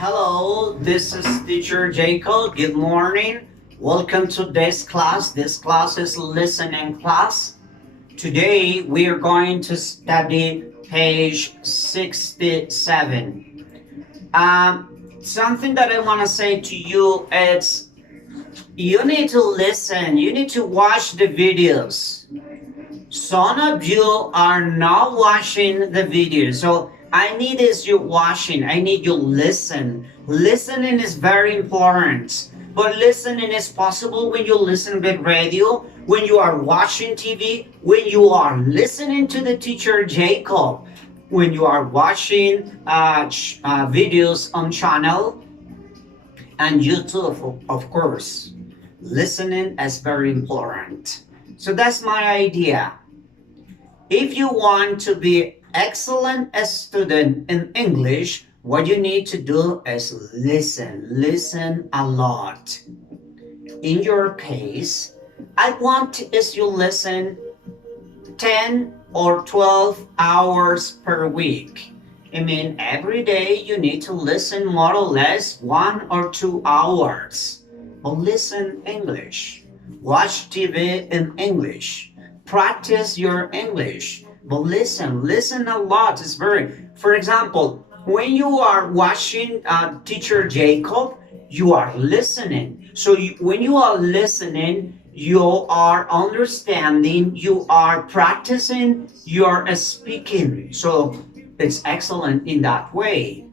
Hello, this is teacher Jacob. Good morning. Welcome to this class. This class is listening class. Today we are going to study page 67. Something that I want to say to you is you need to listen. You need to watch the videos. Some of you are not watching the video, so I need is you watching. I need you listen. Listening is very important, but listening is possible when you listen with radio, when you are watching TV, when you are listening to the teacher Jacob, when you are watching videos on channel and YouTube, of course. Listening is very important. So that's my idea. If you want to be excellent as student in English, what you need to do is listen. Listen a lot. In your case, I want is you listen 10 or 12 hours per week. I mean, every day you need to listen more or less 1 or 2 hours. But listen English. Watch TV in English. Practice your English. But listen a lot. It's very, for example, when you are watching teacher Jacob, you are listening. So when you are listening, you are understanding, you are practicing, you are speaking. So it's excellent in that way.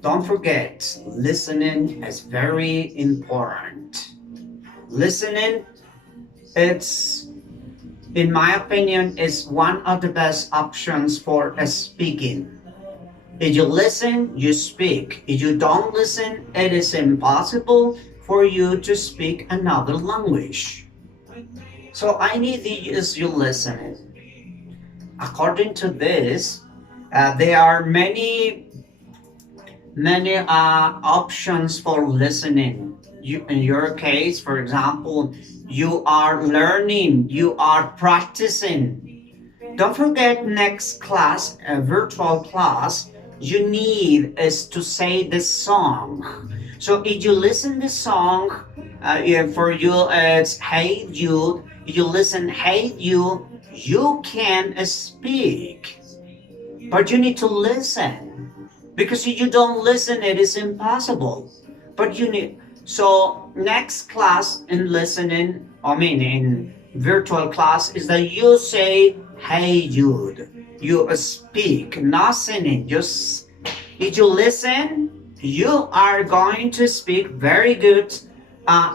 Don't forget, listening is very important. Listening, it's, in my opinion, is one of the best options for speaking. If you listen, you speak. If you don't listen, it is impossible for you to speak another language. So I need you listening. According to this, there are many options for listening. In your case, for example, you are learning, you are practicing. Don't forget, next class, a virtual class, you need is to say the song. So if you listen the song, for you it's Hey Jude. If you listen Hey Jude, you can speak, but you need to listen. Because if you don't listen, it is impossible. But you need, so next class in listening, in virtual class, is that you say, Hey Jude. You speak, not singing. Just, if you listen, you are going to speak very good,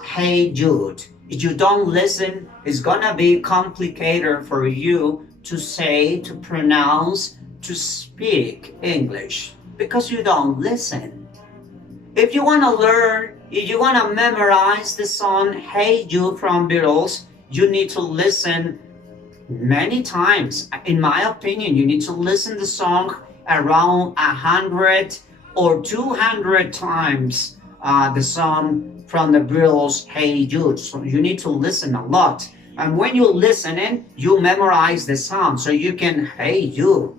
Hey Jude. If you don't listen, it's gonna be complicated for you to say, to pronounce, to speak English, because you don't listen. If you want to learn, if you want to memorize the song Hey Jude from Beatles, you need to listen many times. In my opinion, you need to listen the song around 100 or 200 times, the song from the Beatles Hey Jude. So you need to listen a lot. And when you listen in, you memorize the song, so you can Hey Jude.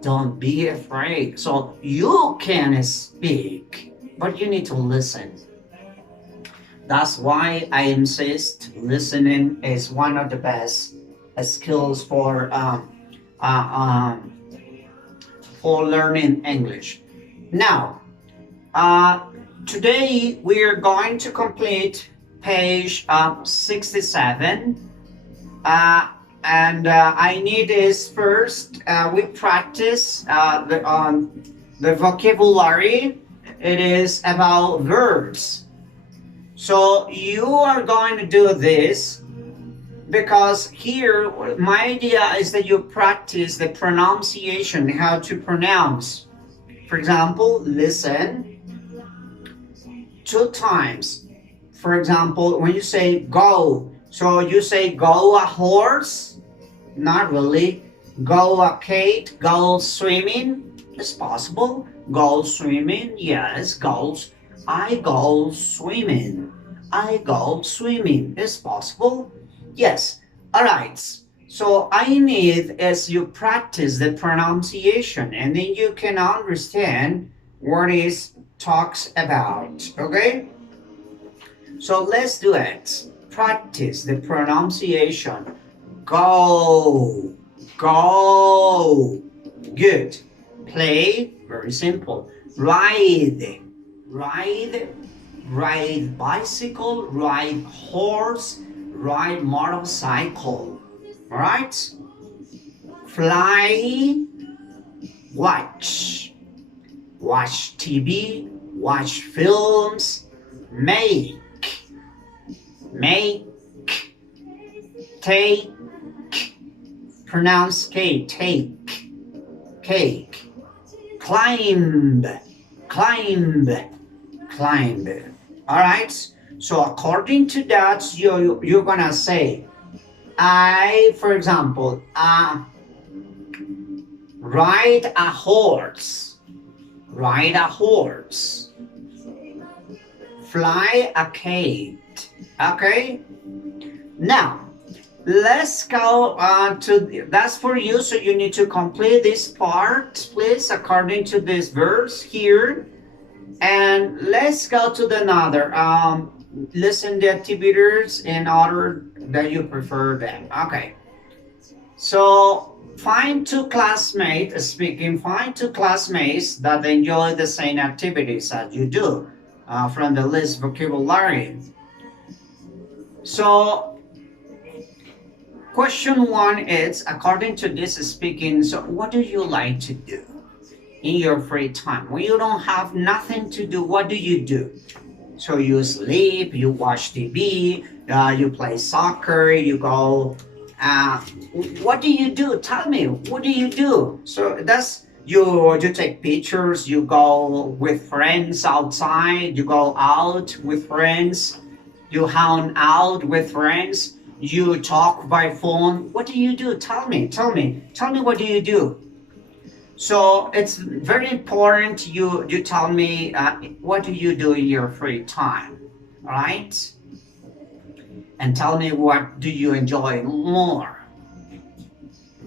Don't be afraid. So you can speak, but you need to listen. That's why I insist listening is one of the best skills for learning English. Now, today we are going to complete page 67. And I need is first we practice the vocabulary. It is about verbs. So you are going to do this because here my idea is that you practice the pronunciation, how to pronounce. For example, listen 2 times. For example, when you say go, so you say go a horse? Not really. Go a kite, go swimming? It's possible. Go swimming? Yes, goes. I go swimming. I go swimming. It's possible. Yes. Alright. So I need is you practice the pronunciation and then you can understand what it talks about. Okay? So let's do it. Practice the pronunciation. Go. Go. Good. Play. Very simple. Ride. Ride. Ride bicycle. Ride horse. Ride motorcycle. Alright? Fly. Watch. Watch TV. Watch films. Make. Make. Take. Pronounce K. Take. Cake. Climb. Climb. Climb. Alright? So according to that, you're gonna say, for example, ride a horse. Ride a horse. Fly a kite. Okay? Now, let's go that's for you, so you need to complete this part, please, according to this verse here. And let's go to the another. Listen the activities in order that you prefer them. Okay. So find two classmates speaking. Find two classmates that enjoy the same activities as you do from the list vocabulary. So question one is, according to this speaking, so what do you like to do in your free time? When you don't have nothing to do, what do you do? So you sleep, you watch TV, you play soccer, you go, what do you do? Tell me, what do you do? So that's, you take pictures, you go with friends outside, you go out with friends, you hang out with friends, you talk by phone. What do you do? Tell me, what do you do? So it's very important you tell me what do you do in your free time, right? And tell me what do you enjoy more,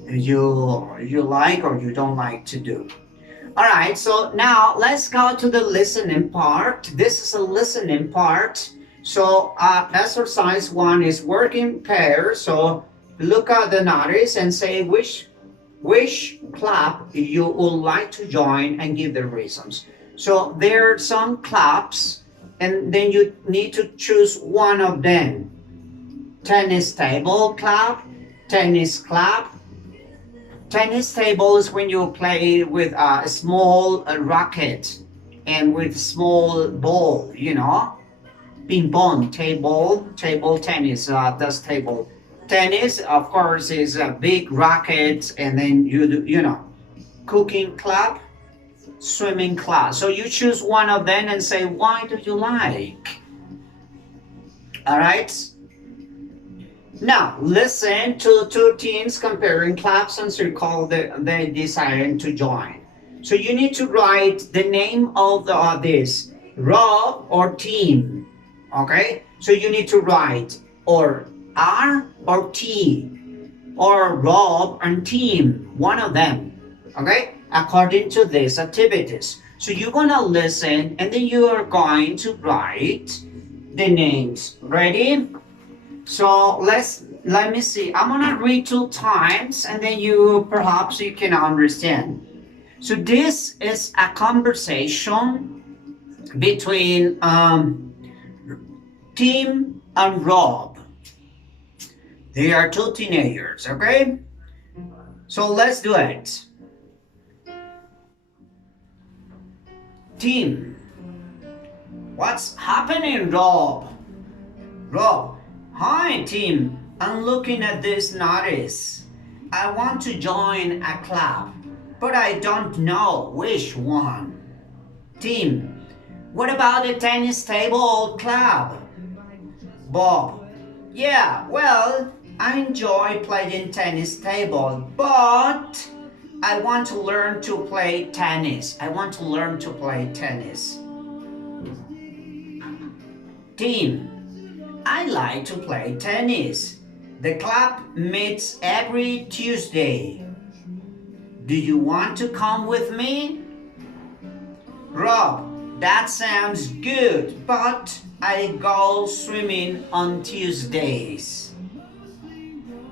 you like or you don't like to do. All right, so now let's go to the listening part. This is a listening part. So exercise one is work in pairs. So look at the notice and say which club you would like to join and give the reasons. So there are some clubs and then you need to choose one of them. Tennis table club, tennis club. Tennis table is when you play with a small racket and with small ball, Ping pong table tennis, that's table. Tennis, of course, is a big racket, and then you do, cooking club, swimming club. So you choose one of them and say, why do you like? All right? Now, listen to two teams comparing clubs and circle they deciding to join. So you need to write the name of this, Rob or team. Okay? So you need to write or R or T or Rob and team, one of them. Okay? According to these activities. So you're gonna listen and then you are going to write the names. Ready? So let me see. I'm gonna read 2 times and then perhaps you can understand. So this is a conversation between Tim and Rob. They are 2 teenagers, okay? So let's do it. Tim, what's happening, Rob? Rob, hi, Tim. I'm looking at this notice. I want to join a club, but I don't know which one. Tim, what about the tennis table club? Bob, yeah, well, I enjoy playing tennis table, but I want to learn to play tennis. Tim, I like to play tennis. The club meets every Tuesday. Do you want to come with me? that sounds good, but I go swimming on Tuesdays.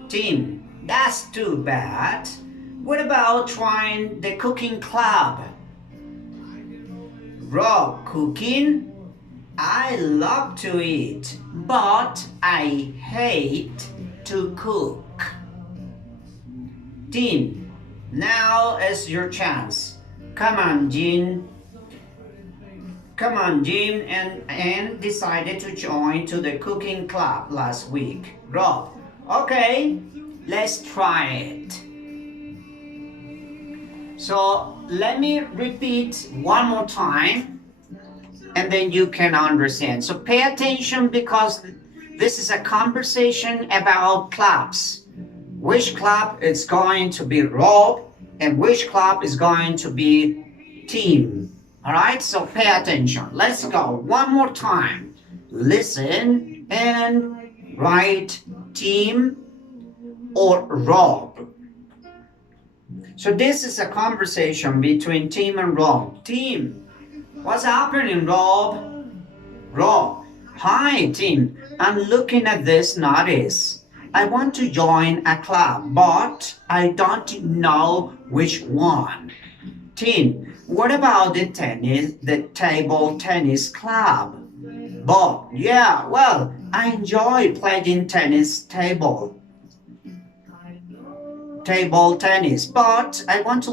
Tim, that's too bad. What about trying the cooking club? Rob, cooking? I love to eat, but I hate to cook. Tim, now is your chance. Come on, Jim. Come on, Jim and decided to join to the cooking club last week. Rob, okay, let's try it. So let me repeat one more time and then you can understand. So pay attention because this is a conversation about clubs. Which club is going to be Rob and which club is going to be Tim. All right, so pay attention. Let's go one more time. Listen and write Tim or Rob. So this is a conversation between Tim and Rob. Tim, what's happening, Rob? Rob, hi, Tim. I'm looking at this notice. I want to join a club, but I don't know which one. Tim, what about the table tennis club? Bob, yeah, well, I enjoy playing table tennis, but I want to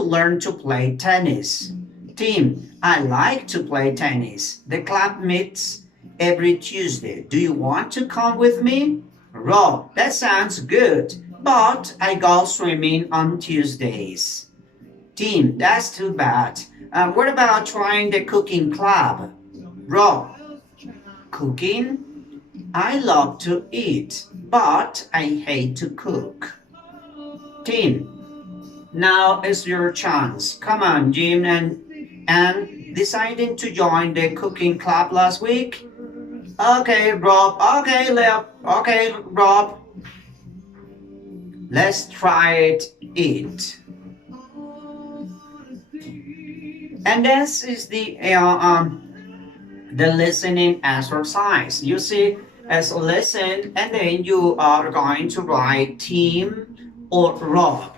learn to play tennis. Tim, I like to play tennis. The club meets every Tuesday. Do you want to come with me? Rob, that sounds good, but I go swimming on Tuesdays. Tim, that's too bad. What about trying the cooking club? Rob, cooking? I love to eat, but I hate to cook. Tim, now is your chance. Come on, Jim, and deciding to join the cooking club last week? Okay, Rob. Okay, Leo. Okay, Rob. Let's try it. And this is the listening exercise. You see, as listen, and then you are going to write Tim or Rob.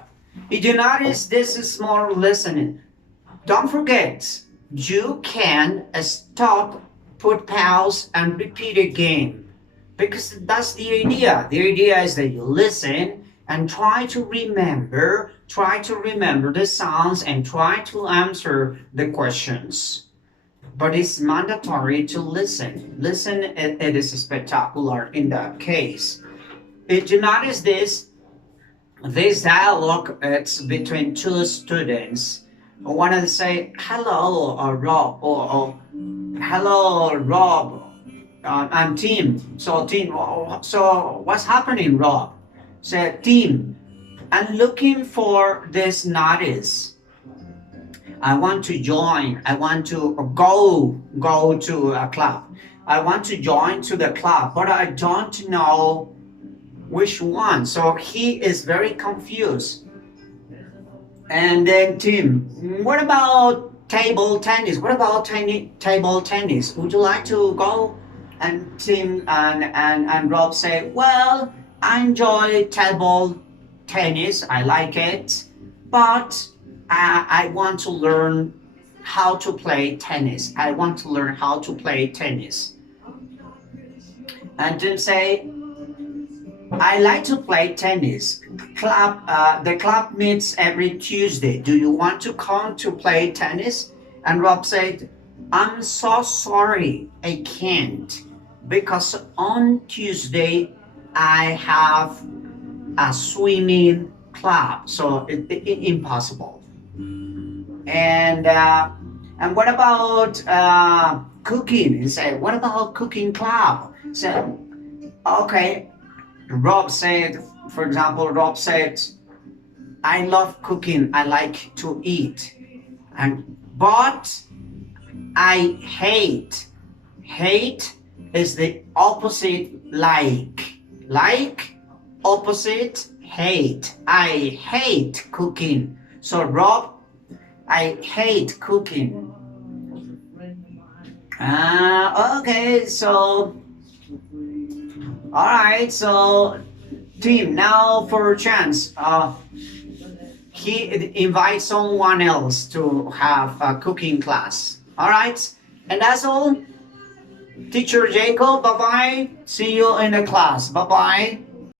Did you notice this is more listening? Don't forget, you can stop, put pause, and repeat again. Because that's the idea. The idea is that you listen and try to remember the sounds and try to answer the questions. But it's mandatory to listen. Listen, it is spectacular in that case. Did you notice this? This dialogue, it's between two students. One of them say, hello, Rob, or hello, Rob, I'm Tim. So, Tim, so what's happening, Rob? Said, Tim, I'm looking for this notice. I want to join. I want to go to a club. I want to join to the club, but I don't know which one. So he is very confused. And then Tim, what about table tennis? What about table tennis? Would you like to go? And Tim and Rob say, well, I enjoy table tennis. I like it, but I want to learn how to play tennis. I want to learn how to play tennis. And Tim say, I like to play tennis. The club meets every Tuesday. Do you want to come to play tennis? And Rob said, I'm so sorry, I can't. Because on Tuesday, I have a swimming club. So impossible. And what about cooking? He said, what about cooking club? He said, okay. Rob said, for example, Rob said, I love cooking. I like to eat. But I hate. Hate is the opposite like. Like, opposite, hate. I hate cooking. So Rob, I hate cooking. Okay, so all right, so team, now for chance. He invites someone else to have a cooking class. All right, and that's all. Teacher Jacob, bye bye. See you in the class. Bye bye.